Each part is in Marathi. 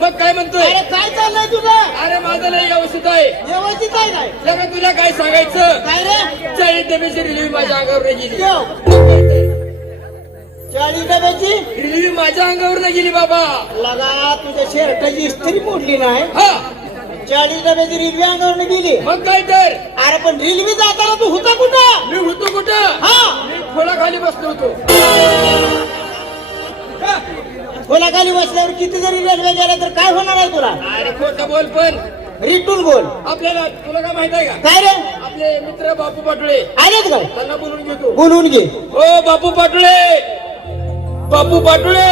मग काय म्हणतोय? अरे काय चाललंय तुझं? अरे माझं लय व्यवस्थित आहे. व्यवस्थित आहे काय? लगा तुला काय सांगायचं? काय रे? चाळीस डब्याची रिलीव्ह माझ्या अंगावर गेली. चाळीस डब्याची? रिलीव्ह माझ्या अंगावर गेली बाबा. लगा तुझ्या शर्टाची इस्त्री मोडली नाही. हा. चाळीस डब्याची रेल्वे अंगावर गेली. मग काय तर? अरे पण रेल्वे जाताना तू होता कुठं? मी होतो कुठं? हा. मी खोलाखाली बसलो होतो. खोलाखाली बसल्यावर किती जरी रेल्वे गेला तर काय होणार आहे तुला? अरे खोटं बोल पण. रिटून बोल. आपल्याला तुला काय माहीत आहे का? काय रे? आपले मित्र बापू पाटोळे. आलेत काय? त्यांना बोलून घेतो. बोलवून घे. हो बापू पाटोळे. बापू पाटोळे.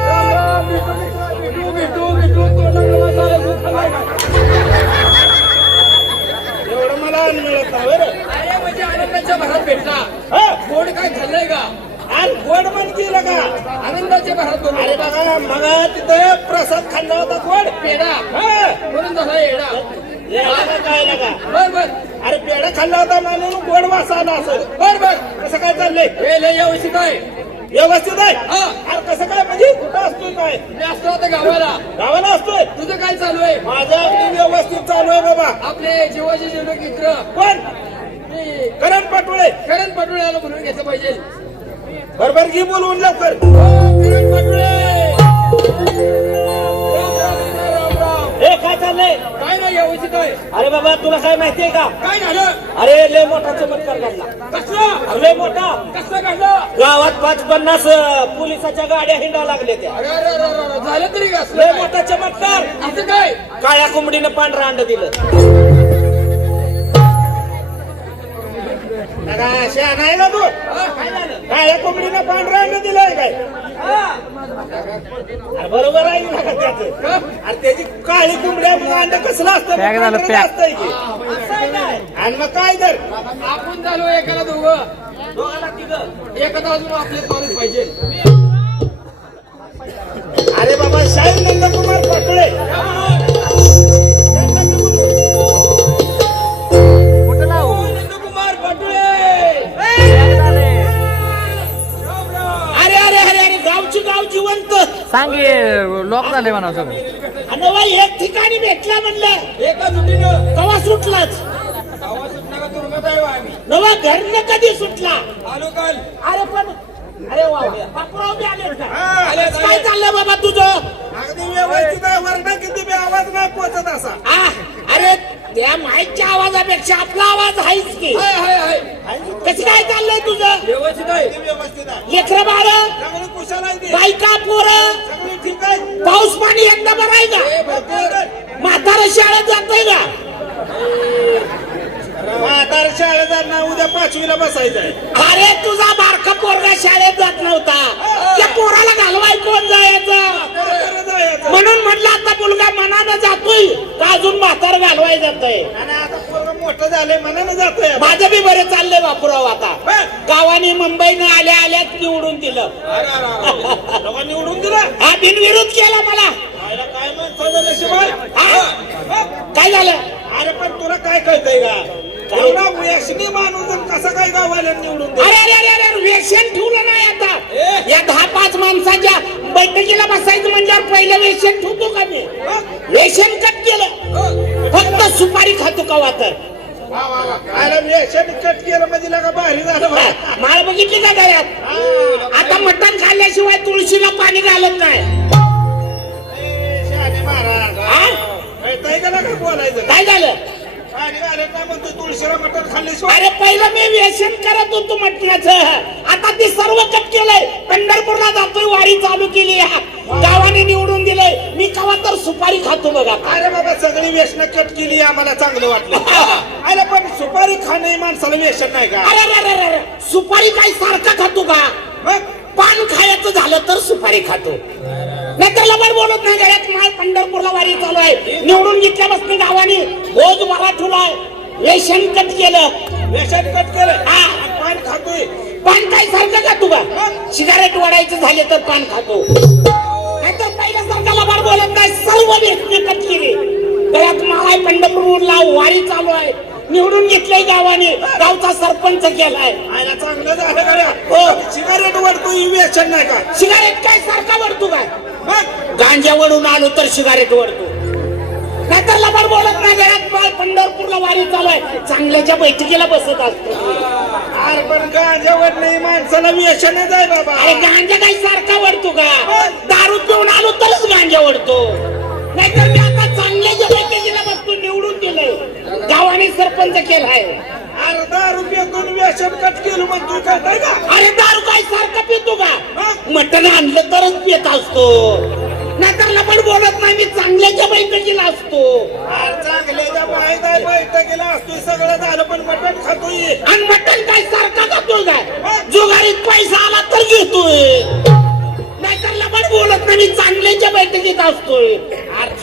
राम राम, तोंडाला मसाला का? एवढं मला अन्न मिळत नाही बरं. अरे म्हणजे आनंदाच्या भरात भेटला हा? गोड काय खाल्लंय का? केलं का आनंदाच्या भरात अरे बघा मग तिथं प्रसाद खाल्ला होता गोड पेढा. हा? म्हणून तसा येडा. काय लगा? बर बर. अरे पेढा खाल्ला होता म्हणून गोड वास आला असं? बर बर. कसं काय चाललंय? हे लय व्यवस्थित आहे. व्यवस्थित आहे? हा. अरे कसं काय म्हणजे कुठं असतोय काय? मी असतो आता गावाला. गावाला असतोय? तुझं काय चालू आहे? माझं अगदी व्यवस्थित चालू आहे बाबा. आपले जीवाचे जीवनक मित्र पण मी करण पाटोळे. करण पाटोळ्याला बोलून घेतलं पाहिजे. बरोबर घे बोलवून लवकर. हे काय चाललंय? काय नाही अरे बाबा तुला काय माहितीये का? काय झालं? अरे लय मोठा चमत्कार घडला. कसलं? अरे लय मोठा. कसलं गावात पाच पन्नास अं, पोलिसाच्या गाड्या हिंडा लागल्या त्या. अरे अरे अरे अरे, अरे, झालं तरी लय मोठा चमत्कार. असं काय? काळ्या कोंबडीनं पांढरं अंड दिलं. शहाणा आहे का तू काय कोंबडीनं पांढरं अंड दिलंय काय अरे बरोबर आहे ना त्याचं? अरे त्याची काळी कोंबड्या अंड कसलं असतं. असतंय की. आणि मग काय तर आपण झालो एकाला दोघं दोघाला तिघं. एखादा अजून आपले माणूस पाहिजे जिवंत. सांग लॉक झाले म्हणा सगळं. बाई एक ठिकाणी भेटला म्हणलं. एका जुटीनं कवा सुटलाच? नवा घरनं कधी सुटला? आलो काल. अरे पण अरे काय आले. चाललंय बाबा तुझं? अगदी व्यवस्थित आहे वरडा किती बी आवाज नाही पोचत असा. त्या माईकच्या आवाजापेक्षा आपला आवाज आहेच की. हाय हाय हाय. कसं काय चाललंय तुझं? व्यवस्थित आहे. किती व्यवस्थित आहे. लेकर बाळ सगळी कुशल आहे ती. बायका पोरं. सगळी ठीक आहे. पाऊस पाणी एकदा बरं आहे का? म्हातारा शाळेत जातोय का? म्हातार शाळेत जाणार उद्या पाचवीला बसायचं आहे अरे तुझा बारका पोरगा शाळेत जात नव्हता. त्या पोराला घालवाय कोण जायचं बरं जायचं. म्हणून म्हटलं आता मुलगा मनानं जातोय का अजून म्हातार घालवाय जातोय. मोठं झालंय मनानं जातोय माझं बी बरे चाललंय बापूराव आता. गावाने मुंबईने आल्या आल्याच निवडून दिलं. निवडून दिला? हा बिनविरोध केला मला. काय झालं? अरे पण तुला काय कळतंय का? एवढा व्यसनी माणूस आणि कसा काय गावाला निवडून अरे अरे अरे अरे व्यसन ठेवलं नाही आता. या दहा पाच माणसाच्या बैठकीला बसायचं म्हणजे पहिलं व्यसन ठेवतो का मी? व्यसन केलं फक्त सुपारी खातो का वातर? कट केलं म्हणजे लगा भारी झालं बा. माळ बघितली का घरात? आता मटण खाल्ल्याशिवाय तुळशीला पाणी घालत नाही. बोलायचं? काय झालं? तुळशीला मटण खाल्ल्याशिवाय? अरे पहिलं मी व्यसन करत होतो मटणाचं. आता ते सर्व कट केलंय. पंढरपूरला जातोय वारी चालू केली सुपारी खातो बघा अरे बाबा सगळी व्यसन कट केली आम्हाला चांगलं वाटलं. अरे पण सुपारी खाणं माणसाला व्यसन नाही का? अरे अरे अरे अरे सुपारी काय सारखा खातो का? मग? पान खायचं झालं तर सुपारी खातो. नाही तर लबाड बोलत नाही गळ्यात माय पंढरपूरला वारी चालू आहे. निवडून घेतल्यापासून गावाने भोज मला ठुलाय रेशन कट केलं. व्यसन कट केलं? हा. पान खातोय. पान काय सारखं खातो का? सिगारेट वाढायचं झाले तर पान खातो. नाहीतर लबाड बोलत नाही सर्व व्यक्ती कट केली. गळ्यात माय पंढरपूरला वारी चालू आहे. निवडून घेतलंय गावाने गावचा सरपंच केलाय आयला चांगलं झालं गाड्या. हो. सिगारेट वरतो व्यसन नाही का? सिगारेट काय सारखा वरतो काय? मग? गांजा वडून आलो तर सिगारेट वडतो. नाहीतर लबाड बोलत नाही घरात बाळ पंढरपूरला वारी चालू आहे. चांगल्याच्या बैठकीला बसत असतो. अरे पण गांजावर नाही माणसाला व्यसनच आहे बाबा. अरे गांजा काही सारखा वडतो का? अरे दारू काय सारखं पितो का? मटण आणलं तरच पित असतो. नाहीतर लबाड बोलत नाही मी चांगल्याच्या बैठकीला असतो. चांगल्याच्या आहे बैठकीला असतोय सगळं झालं पण मटण खातोय. आणि मटण काय सारखा खातोय काय? जुगारीत पैसा आला तर घेतोय. नाहीतर लबाड बोलत नाही मी चांगल्याच्या बैठकीत असतोय.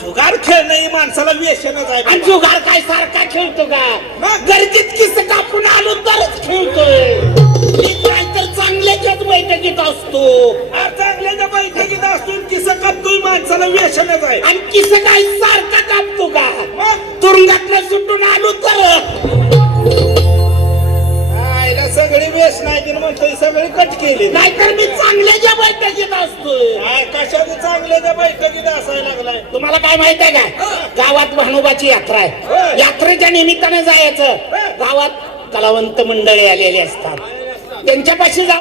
जुगार खेळ नाही माणसाला व्यसनच आहे आणि. जुगार काय सारखा खेळतो का? गरजेत किस कापून आलो तरच खेळतोय. बैठकीत असतो. चांगल्याच्या बैठकीत असतोय किस कापतोय माणसाला व्यसनच आहे. आणि किस काय सारखा कापतो का? तुरुंगातलं सुटून आलो तर? सगळी व्यसन आहे की म्हणतोय सगळी कट केली. नाहीतर मी चांगल्याच्या बैठकीत असतोय. कशाने चांगल्याच्या बैठकीत असायला लागलाय? तुम्हाला काय माहीत आहे का? गावात भानोबाची यात्रा आहे. यात्रेच्या निमित्ताने जायचं. गावात कलावंत मंडळी आलेली असतात. त्यांच्यापाशी जा